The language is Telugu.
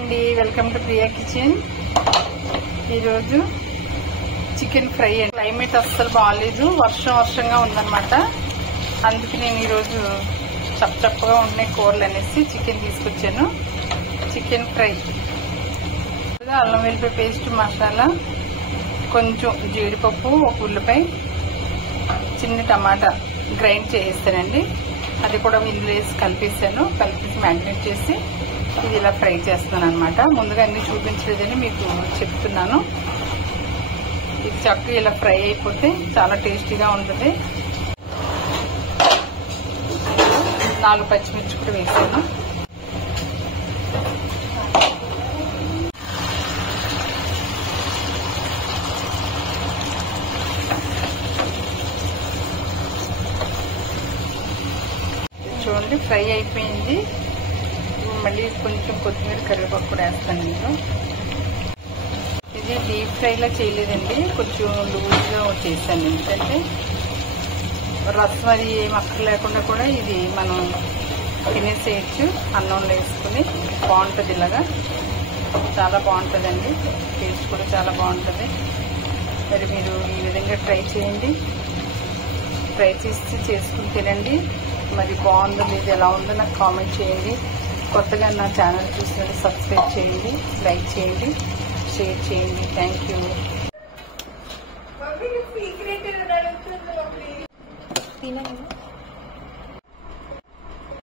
అండి, వెల్కమ్ టు ప్రియా కిచెన్. ఈరోజు చికెన్ ఫ్రై అండి. క్లైమేట్ అస్సలు బాగాలేదు, వర్షంగా ఉందన్నమాట. అందుకే నేను ఈరోజు చప్పగా ఉండే కూరలు అనేసి చికెన్ తీసుకొచ్చాను. చికెన్ ఫ్రై, అల్లం వెల్లిపాయ పేస్ట్, మసాలా, కొంచెం జీడిపప్పు, ఒక ఉల్లిపాయ, చిన్న టమాటా గ్రైండ్ చేసేస్తానండి. అది కూడా ఇందులో వేసి కలిపేసి మ్యారినేట్ చేసి ఇది ఇలా ఫ్రై చేస్తున్నాను అనమాట. ముందుగా అన్ని చూపించలేదని మీకు చెప్తున్నాను. ఇది చక్కగా ఇలా ఫ్రై అయిపోతే చాలా టేస్టీగా ఉంటుంది. 4 పచ్చిమిర్చి కూడా వేసాను. చూడండి, ఫ్రై అయిపోయింది. మళ్ళీ కొంచెం కొత్తిమీర, కరివేపాకు కూడా వేస్తాను ఇందులో. ఇది డీప్ ఫ్రైలా చేయలేదండి, కొంచెం లూజ్గా చేశాను. ఎందుకంటే రసం అది ఏం అక్కర్ లేకుండా కూడా ఇది మనం తినేసేయచ్చు. అన్నంలో వేసుకుని బాగుంటుంది. ఇలాగా చాలా బాగుంటుందండి, టేస్ట్ కూడా చాలా బాగుంటుంది. మరి మీరు ఈ విధంగా ట్రై చేయండి. ట్రై చేసి చేసుకుని తినండి. మరి బాగుందో లేదు, ఎలా ఉందో నాకు కామెంట్ చేయండి. కొత్తగా నా ఛానల్ చూసినట్టు సబ్స్క్రైబ్ చేయండి, లైక్ చేయండి, షేర్ చేయండి. Thank you.